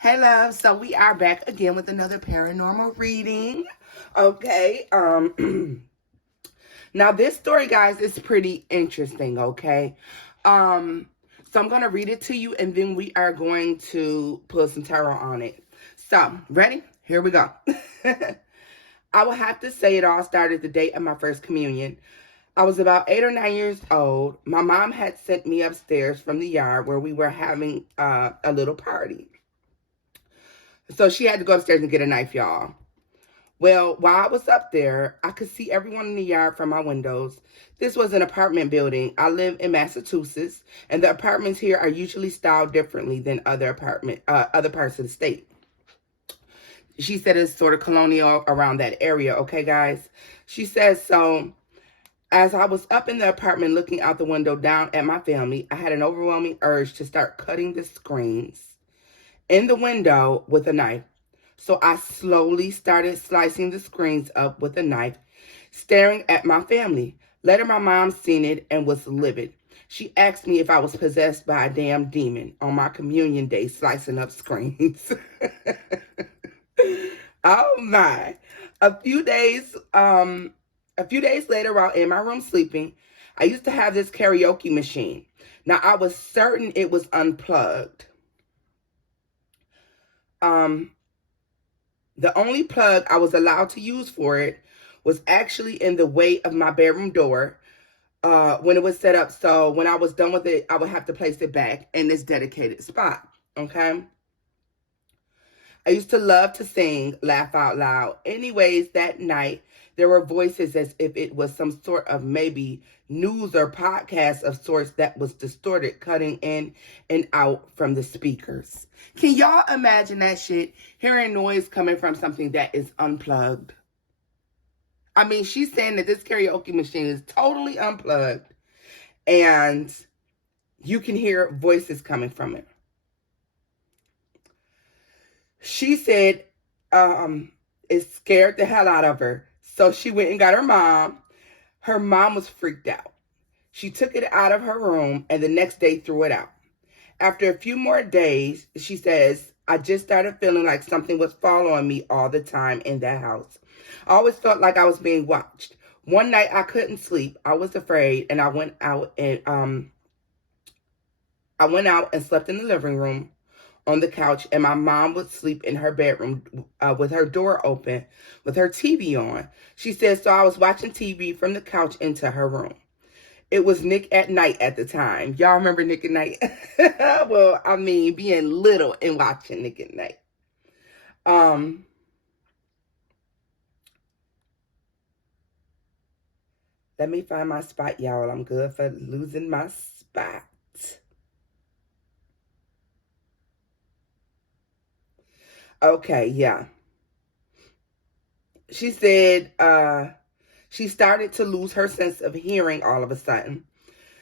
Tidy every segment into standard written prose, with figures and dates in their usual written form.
Hey love, so we are back again with another paranormal reading. Okay, now this story, guys, is pretty interesting, okay? Um, so I'm gonna read it to you and then we are going to pull some tarot on it. So, ready? Here we go. I will have to say it all started the day of my first communion. I was about 8 or 9 years old. My mom had sent me upstairs from the yard where we were having a little party. So she had to go upstairs and get a knife, y'all. Well, while I was up there, I could see everyone in the yard from my windows. This was an apartment building. I live in Massachusetts, and the apartments here are usually styled differently than other parts of the state. She said it's sort of colonial around that area, okay, guys? She says, so as I was up in the apartment looking out the window down at my family, I had an overwhelming urge to start cutting the screens in the window with a knife. So I slowly started slicing the screens up with a knife, staring at my family. Later, my mom seen it and was livid. She asked me if I was possessed by a damn demon on my communion day, slicing up screens. Oh my. A few days later, while in my room sleeping, I used to have this karaoke machine. Now, I was certain it was unplugged. The only plug I was allowed to use for it was actually in the way of my bedroom door when it was set up. So when I was done with it, I would have to place it back in this dedicated spot. Okay. I used to love to sing, laugh out loud. Anyways, that night, there were voices as if it was some sort of maybe news or podcast of sorts that was distorted, cutting in and out from the speakers. Can y'all imagine that shit? Hearing noise coming from something that is unplugged. I mean, she's saying that this karaoke machine is totally unplugged and you can hear voices coming from it. She said it scared the hell out of her. So she went and got her mom. Her mom was freaked out. She took it out of her room and the next day threw it out. After a few more days, she says, I just started feeling like something was following me all the time in that house. I always felt like I was being watched. One night I couldn't sleep. I was afraid and I went out and slept in the living room on the couch, and my mom would sleep in her bedroom with her door open with her TV on. She said, so I was watching TV from the couch into her room. It was Nick at Night at the time. Y'all remember Nick at Night? Well, I mean, being little and watching Nick at Night. Let me find my spot, y'all. I'm good for losing my spot. Okay, yeah. She said she started to lose her sense of hearing all of a sudden.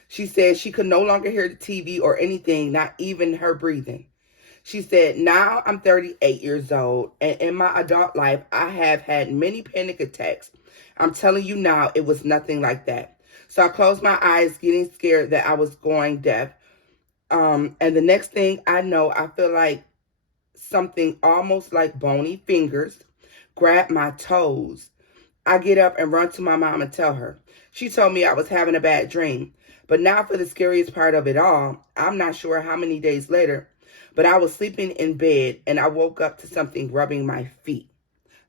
She said she could no longer hear the TV or anything, not even her breathing. She said, now I'm 38 years old, and in my adult life, I have had many panic attacks. I'm telling you now, it was nothing like that. So I closed my eyes, getting scared that I was going deaf. And the next thing I know, I feel like something almost like bony fingers grab my toes. I get up and run to my mom and tell her. She told me I was having a bad dream. But now for the scariest part of it all, I'm not sure how many days later, but I was sleeping in bed and I woke up to something rubbing my feet,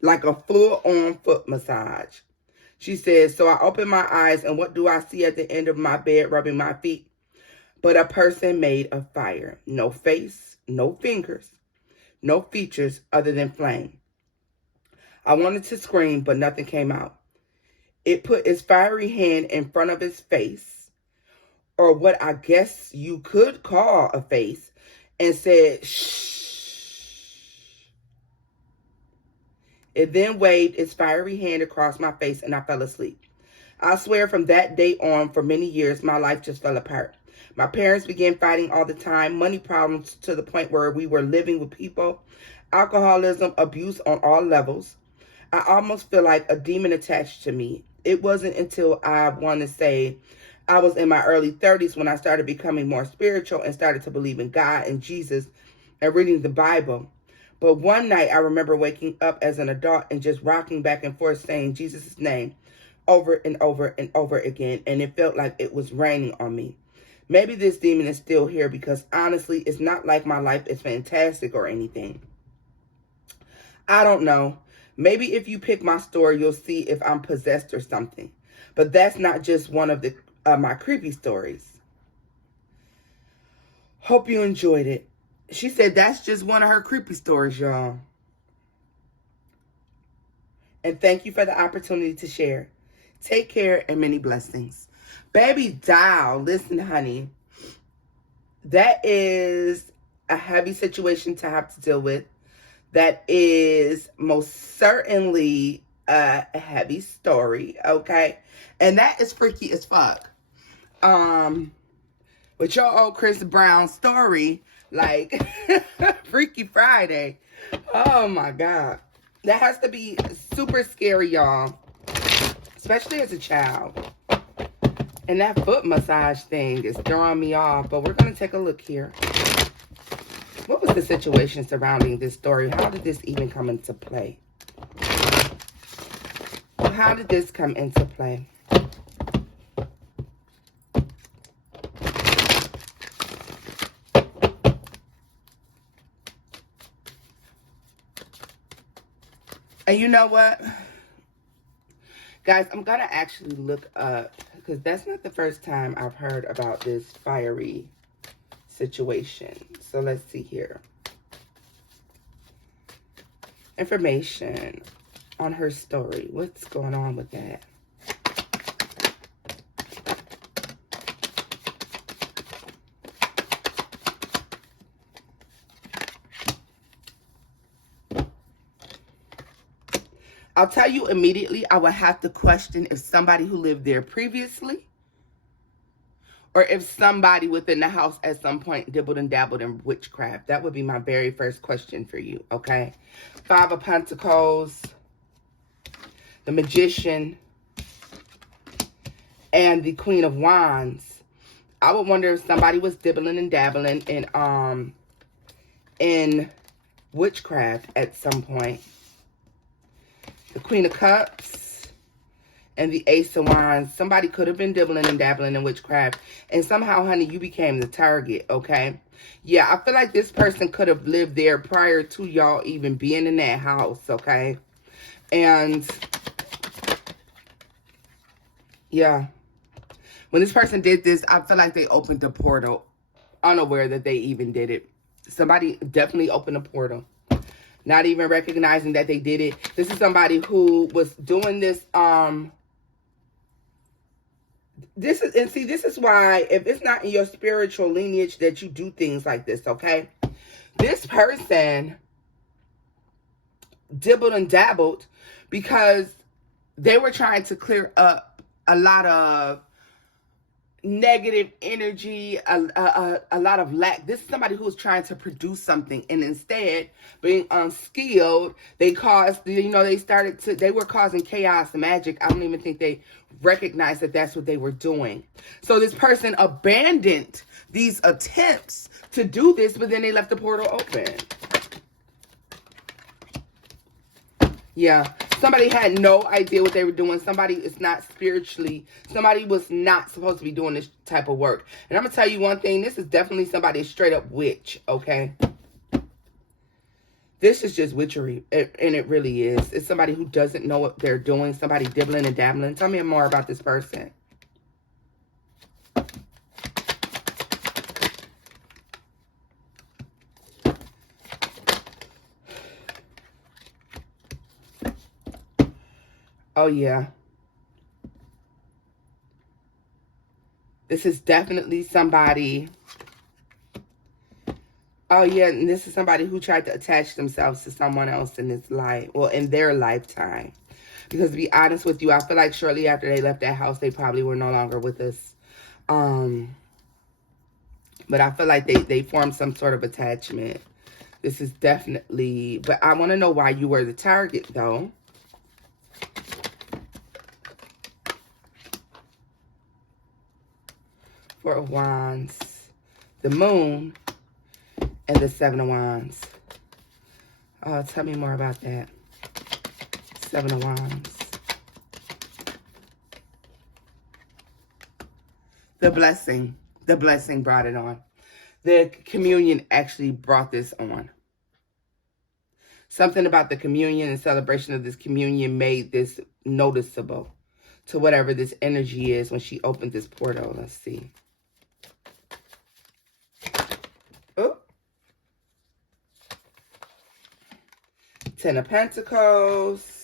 like a full-on foot massage. She says, so I open my eyes and what do I see at the end of my bed rubbing my feet? But a person made of fire. No face, no fingers, no features other than flame. I wanted to scream, but nothing came out. It put its fiery hand in front of his face, or what I guess you could call a face, and said, shh. It then waved its fiery hand across my face and I fell asleep. I swear from that day on, for many years, my life just fell apart. My parents began fighting all the time, money problems to the point where we were living with people, alcoholism, abuse on all levels. I almost feel like a demon attached to me. It wasn't until I was in my early 30s when I started becoming more spiritual and started to believe in God and Jesus and reading the Bible. But one night I remember waking up as an adult and just rocking back and forth saying Jesus' name over and over and over again. And it felt like it was raining on me. Maybe this demon is still here because honestly, it's not like my life is fantastic or anything. I don't know. Maybe if you pick my story, you'll see if I'm possessed or something. But that's not just one of my creepy stories. Hope you enjoyed it. She said that's just one of her creepy stories, y'all. And thank you for the opportunity to share. Take care and many blessings. Baby doll, listen, honey. That is a heavy situation to have to deal with. That is most certainly a heavy story, okay? And that is freaky as fuck. With your old Chris Brown story, like Freaky Friday. Oh my God. That has to be super scary, y'all. Especially as a child. And that foot massage thing is throwing me off. But we're going to take a look here. What was the situation surrounding this story? How did this even come into play? How did this come into play? And you know what? Guys, I'm going to actually look up, because that's not the first time I've heard about this fiery situation. So let's see here. Information on her story. What's going on with that? I'll tell you immediately, I would have to question if somebody who lived there previously or if somebody within the house at some point dibbled and dabbled in witchcraft. That would be my very first question for you, okay? Five of Pentacles, the Magician, and the Queen of Wands. I would wonder if somebody was dibbling and dabbling in witchcraft at some point. The Queen of Cups and the Ace of Wands. Somebody could have been dibbling and dabbling in witchcraft. And somehow, honey, you became the target, okay? Yeah, I feel like this person could have lived there prior to y'all even being in that house, okay? And, yeah. When this person did this, I feel like they opened the portal, unaware that they even did it. Somebody definitely opened a portal. Not even recognizing that they did it. This is somebody who was doing this. This is why, if it's not in your spiritual lineage that you do things like this, okay? This person dibbled and dabbled because they were trying to clear up a lot of negative energy, a lot of lack. This is somebody who's trying to produce something, and instead, being unskilled, they caused, they were causing chaos and magic. I don't even think they recognized that that's what they were doing. So this person abandoned these attempts to do this, but then they left the portal open. Yeah. Somebody had no idea what they were doing. Somebody is not spiritually. Somebody was not supposed to be doing this type of work. And I'm going to tell you one thing. This is definitely somebody straight up witch, okay? This is just witchery. And it really is. It's somebody who doesn't know what they're doing. Somebody dibbling and dabbling. Tell me more about this person. Oh, yeah. This is definitely somebody. Oh, yeah. And this is somebody who tried to attach themselves to someone else in this life. Well, in their lifetime. Because to be honest with you, I feel like shortly after they left that house, they probably were no longer with us. But I feel like they formed some sort of attachment. This is definitely. But I want to know why you were the target, though. Four of Wands, the Moon, and the Seven of Wands. Tell me more about that. Seven of Wands. The blessing. The blessing brought it on. The communion actually brought this on. Something about the communion and celebration of this communion made this noticeable to whatever this energy is when she opened this portal. Let's see. Oh. Ten of Pentacles.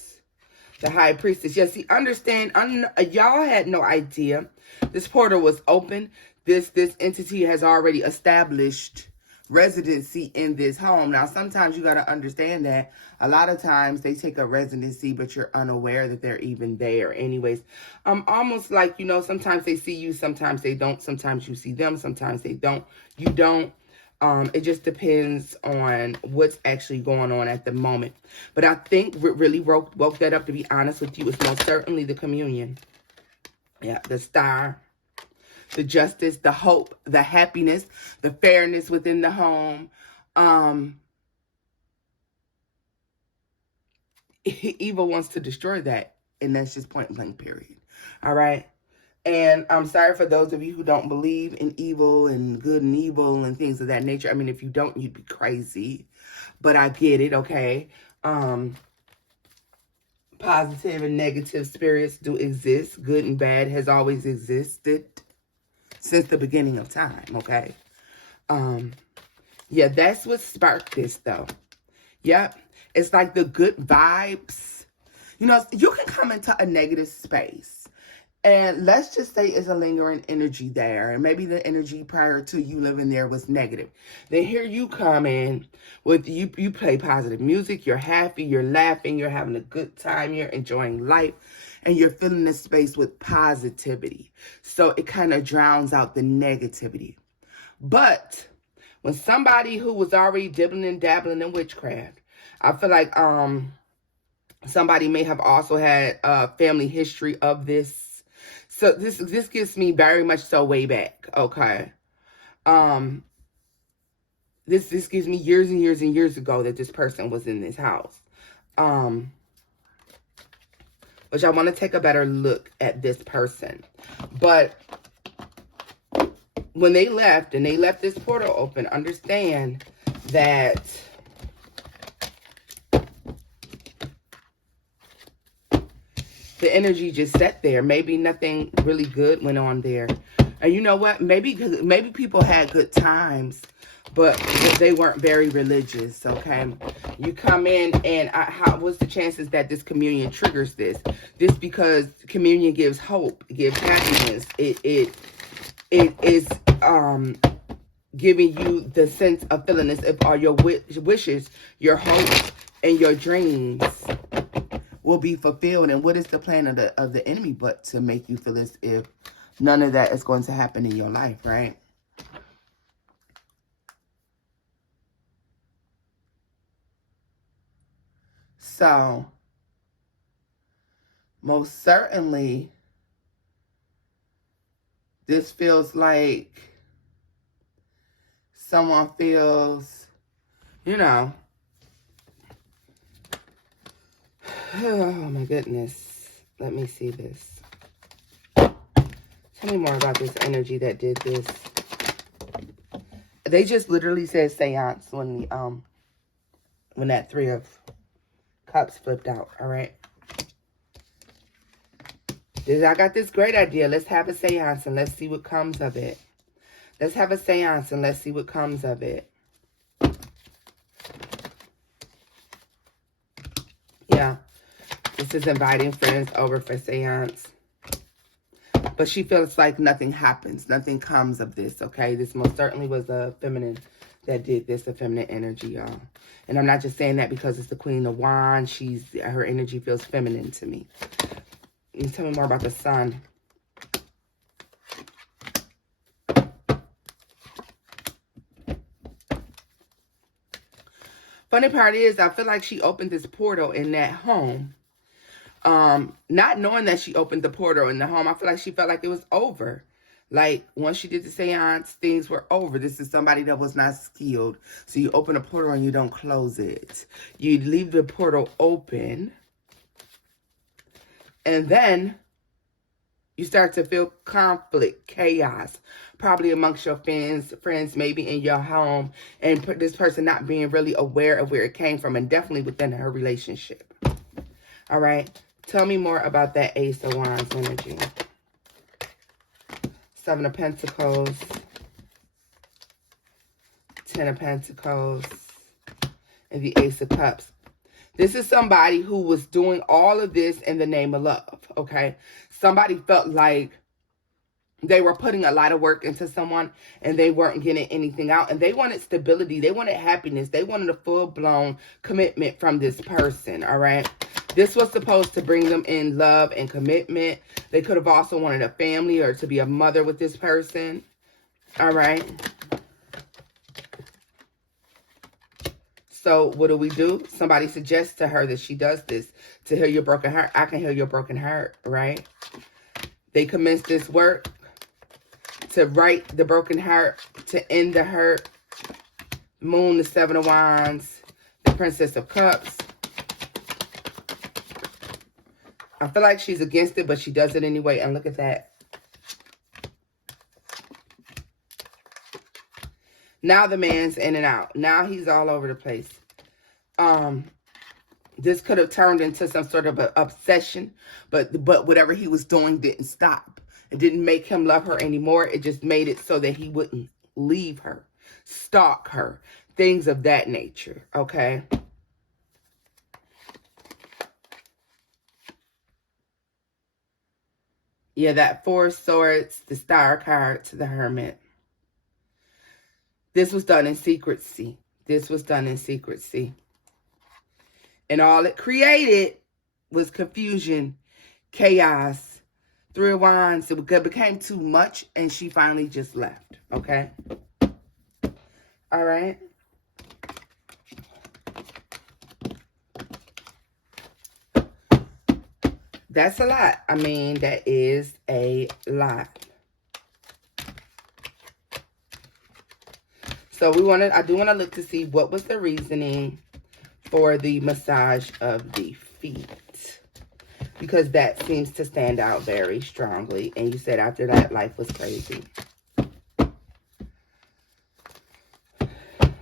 The High Priestess. Yes, see, understand, y'all had no idea. This portal was open. This entity has already established residency in this home. Now, sometimes you got to understand that a lot of times they take a residency, but you're unaware that they're even there. Anyways, almost like, you know, sometimes they see you, sometimes they don't. Sometimes you see them, sometimes they don't. You don't. It just depends on what's actually going on at the moment. But I think what really woke that up, to be honest with you, is most certainly the communion. Yeah, the Star, the justice, the hope, the happiness, the fairness within the home. Evil wants to destroy that, and that's just point blank, period. All right? And I'm sorry for those of you who don't believe in evil and good and evil and things of that nature. I mean, if you don't, you'd be crazy. But I get it, okay? Positive and negative spirits do exist. Good and bad has always existed since the beginning of time, okay? Yeah, that's what sparked this, though. Yep. It's like the good vibes. You know, you can come into a negative space. And let's just say it's a lingering energy there. And maybe the energy prior to you living there was negative. Then here you come in with, you play positive music. You're happy. You're laughing. You're having a good time. You're enjoying life. And you're filling the space with positivity. So it kind of drowns out the negativity. But when somebody who was already dibbling and dabbling in witchcraft, I feel like somebody may have also had a family history of this. So this gets me very much so way back, okay? This gives me years and years and years ago that this person was in this house. Which I want to take a better look at this person. But when they left, and they left this portal open, understand that the energy just sat there. Maybe nothing really good went on there. And you know what? Maybe people had good times, but they weren't very religious, okay? You come in, and what's the chances that this communion triggers this? This because communion gives hope, gives happiness. It is giving you the sense of feeling as if all your wishes, your hopes, and your dreams will be fulfilled. And what is the plan of the enemy but to make you feel as if none of that is going to happen in your life, right? So, most certainly, this feels like someone feels, you know, oh my goodness. Let me see this. Tell me more about this energy that did this. They just literally said seance when the when that Three of Cups flipped out, all right? I got this great idea. Let's have a seance and let's see what comes of it. Let's have a seance and let's see what comes of it. Yeah. This is inviting friends over for seance. But she feels like nothing happens. Nothing comes of this, okay? This most certainly was a feminine that did this, a feminine energy, y'all. And I'm not just saying that because it's the Queen of Wands. Her energy feels feminine to me. You tell me more about the Sun. Funny part is, I feel like she opened this portal in that home. Not knowing that she opened the portal in the home, I feel like she felt like it was over. Like, once you did the seance, things were over. This is somebody that was not skilled. So you open a portal and you don't close it. You leave the portal open. And then you start to feel conflict, chaos, probably amongst your friends, maybe in your home, and this person not being really aware of where it came from, and definitely within her relationship. All right. Tell me more about that Ace of Wands energy. Seven of Pentacles, Ten of Pentacles, and the Ace of Cups. This is somebody who was doing all of this in the name of love, okay? Somebody felt like they were putting a lot of work into someone and they weren't getting anything out. And they wanted stability. They wanted happiness. They wanted a full-blown commitment from this person, all right? This was supposed to bring them in love and commitment. They could have also wanted a family or to be a mother with this person, all right? So what do? Somebody suggests to her that she does this to heal your broken heart. I can heal your broken heart, right? They commence this work to right the broken heart, to end the hurt. Moon, the Seven of Wands, the Princess of Cups. I feel like she's against it, but she does it anyway. And look at that. Now the man's in and out. Now he's all over the place. This could have turned into some sort of an obsession, but whatever he was doing didn't stop. It didn't make him love her anymore. It just made it so that he wouldn't leave her, stalk her, things of that nature, okay? Yeah, that Four of Swords, the Star card to the Hermit. This was done in secrecy. This was done in secrecy. And all it created was confusion, chaos. Three of Wands, it became too much, and she finally just left, okay? All right? That's a lot. I mean, that is a lot. So I do want to look to see what was the reasoning for the massage of the feet, because that seems to stand out very strongly. And you said after that, life was crazy.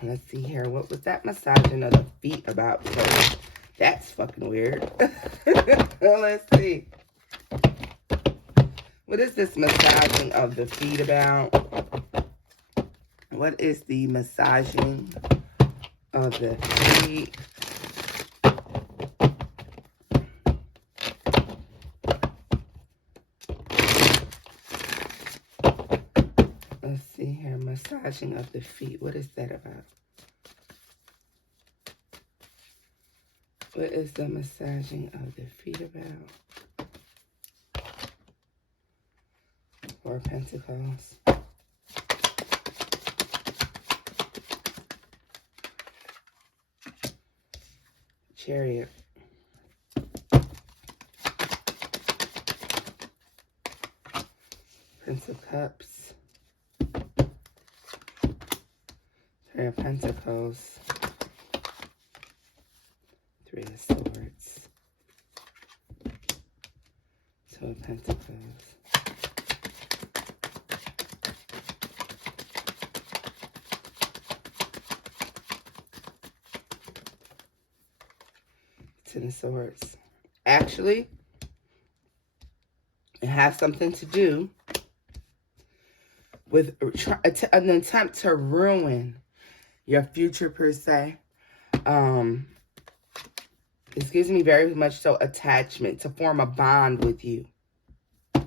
Let's see here. What was that massaging of the feet about? Because that's fucking weird. Let's see. What is this massaging of the feet about? What is the massaging of the feet? Let's see here. Massaging of the feet. What is that about? What is the massaging of the feet about? Four of Pentacles. Chariot. Prince of Cups. Three of Pentacles. Three of Swords. Two of Pentacles. Ten of Swords. Actually, it has something to do with an attempt to ruin your future, per se. This gives me very much so attachment, to form a bond with you. I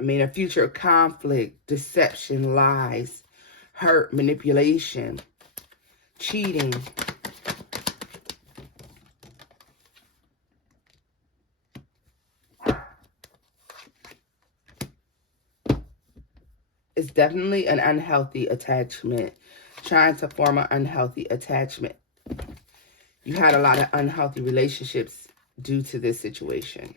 mean, a future conflict, deception, lies, hurt, manipulation, cheating. It's definitely an unhealthy attachment. Trying to form an unhealthy attachment. You had a lot of unhealthy relationships due to this situation.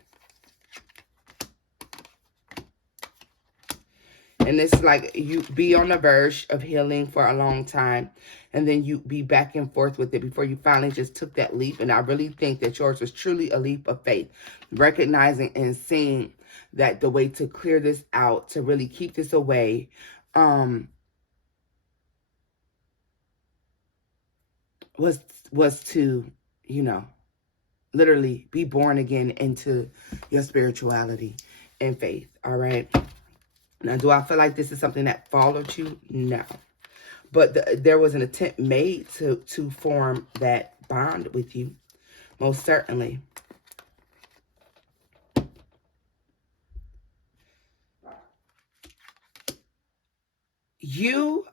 And it's like you be on the verge of healing for a long time, and then you be back and forth with it before you finally just took that leap. And I really think that yours was truly a leap of faith, recognizing and seeing that the way to clear this out, to really keep this away, was to, you know, literally be born again into your spirituality and faith. All right. Now, do I feel like this is something that followed you? No. But there was an attempt made to form that bond with you. Most certainly. You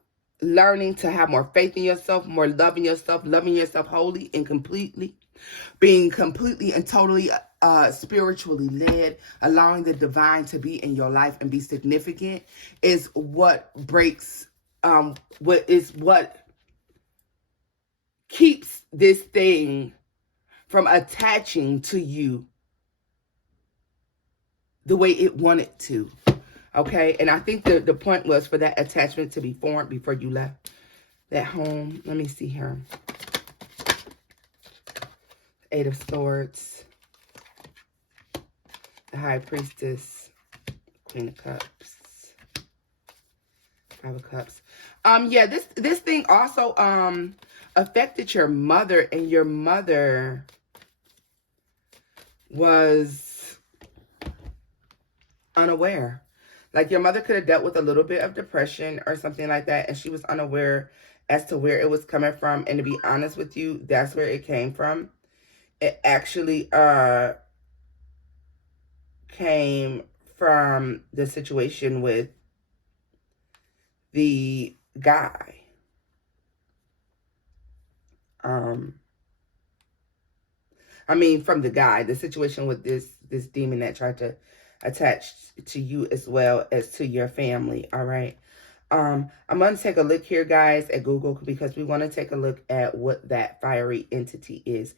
learning to have more faith in yourself, more loving yourself wholly and completely, being completely and totally spiritually led, allowing the divine to be in your life and be significant is what breaks, what keeps this thing from attaching to you the way it wanted to. Okay, and I think the point was for that attachment to be formed before you left that home. Let me see here. Eight of Swords, the High Priestess, Queen of Cups, Five of Cups. Yeah, this thing also affected your mother, and your mother was unaware. Like your mother could have dealt with a little bit of depression or something like that, and she was unaware as to where it was coming from. And to be honest with you, that's where it came from. It actually came from the situation with the guy. I mean, from the guy, the situation with this demon that tried to attach to you as well as to your family. All right. I'm going to take a look here, guys, at Google, because we want to take a look at what that fiery entity is.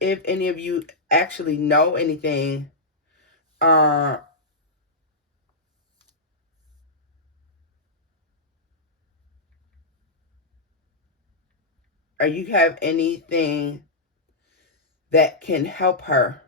If any of you actually know anything, or you have anything that can help her,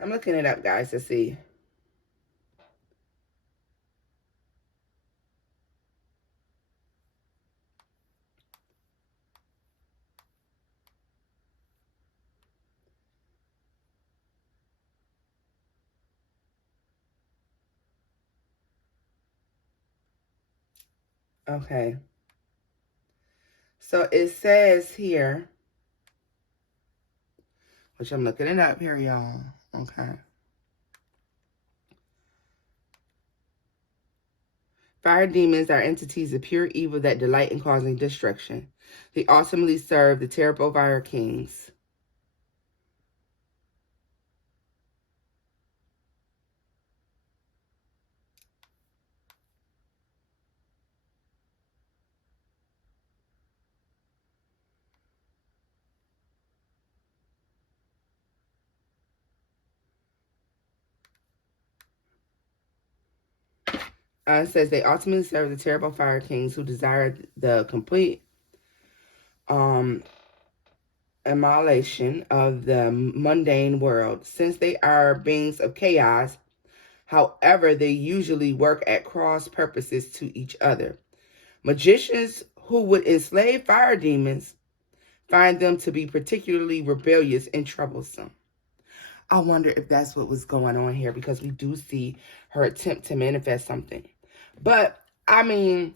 I'm looking it up, guys, to see. Okay. So it says here, which I'm looking it up here, y'all. Okay. Fire demons are entities of pure evil that delight in causing destruction. They ultimately serve the terrible fire kings. It says they ultimately serve the terrible fire kings who desire the complete annihilation of the mundane world. Since they are beings of chaos, however, they usually work at cross purposes to each other. Magicians who would enslave fire demons find them to be particularly rebellious and troublesome. I wonder if that's what was going on here, because we do see her attempt to manifest something. But, I mean,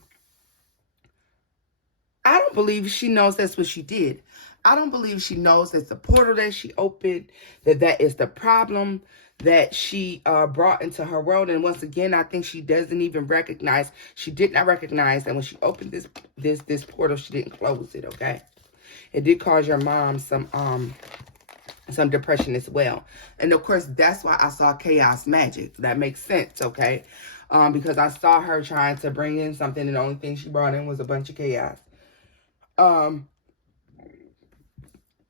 I don't believe she knows that's what she did. I don't believe she knows that's the portal that she opened, that is the problem that she brought into her world. And once again, I think she doesn't even recognize, she did not recognize that when she opened this portal, she didn't close it, okay? It did cause your mom some depression as well. And of course, that's why I saw chaos magic. That makes sense, okay? Because I saw her trying to bring in something, and the only thing she brought in was a bunch of chaos.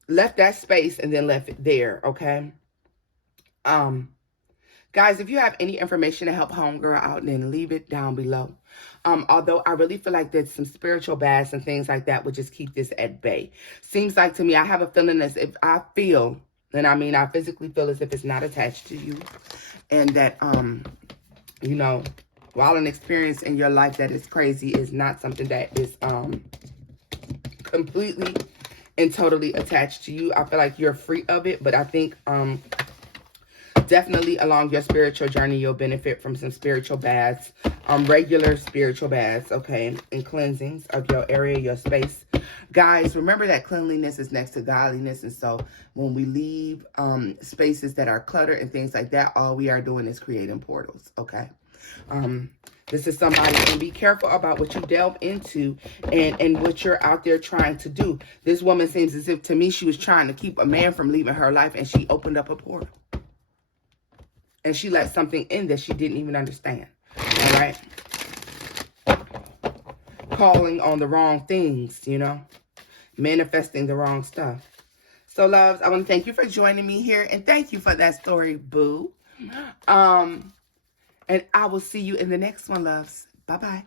Left that space and then left it there, okay? Guys, if you have any information to help homegirl out, then leave it down below. Although I really feel like there's some spiritual baths and things like that would just keep this at bay. Seems like to me, I have a feeling as if I feel, and I mean I physically feel as if it's not attached to you. And that, you know, while an experience in your life that is crazy is not something that is completely and totally attached to you. I feel like you're free of it, but I think definitely along your spiritual journey, you'll benefit from some spiritual baths, regular spiritual baths, okay, and cleansings of your area, your space. Guys, remember that cleanliness is next to godliness, and so when we leave spaces that are cluttered and things like that, all we are doing is creating portals, okay? This is somebody, and be careful about what you delve into and what you're out there trying to do. This woman seems as if, to me, she was trying to keep a man from leaving her life, and she opened up a portal. And she let something in that she didn't even understand. All right? Calling on the wrong things, you know? Manifesting the wrong stuff. So, loves, I want to thank you for joining me here. And thank you for that story, boo. And I will see you in the next one, loves. Bye-bye.